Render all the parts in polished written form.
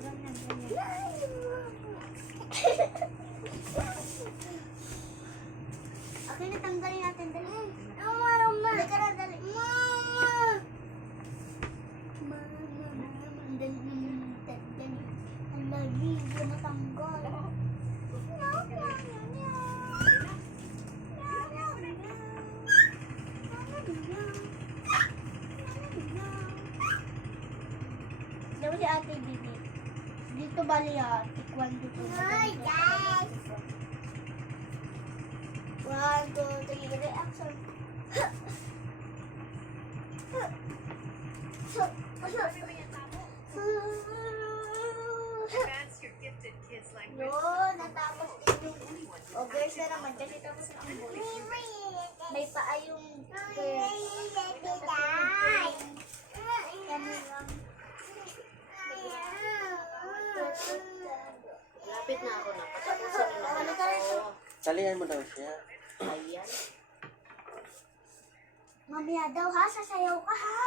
Okay, natanggalin natin. Dali. Mama. Dali ka na, dali. Mama. Ang dali naman. Dali. Ang lagi. Hindi matanggal. Dapat si Ate Bibi. Dito bali tikwan dito. Hi guys! 1, 2, 3, reaction. Yun, natapos din yung... O girls na naman, kasi tapos na ang boys. May paa yung girls. Lapit na ako na. Patapusin na naman ako. Salihan mo daw siya. Ayan. Mamaya daw ha, sasayaw ka ha.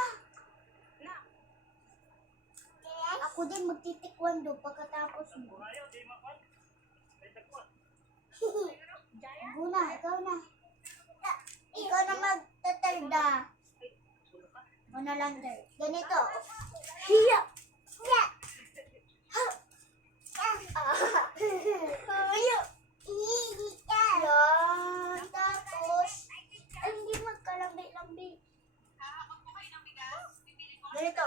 Ako din magtitikwan do pagkatapos mo. Guna, ikaw na. Ikaw na magtatalda. Mo na lang dar. Ganito. Hiya! Hiya! Hiya! Yan. Tapos, ay, hindi magkalambi-lambi. Ganito.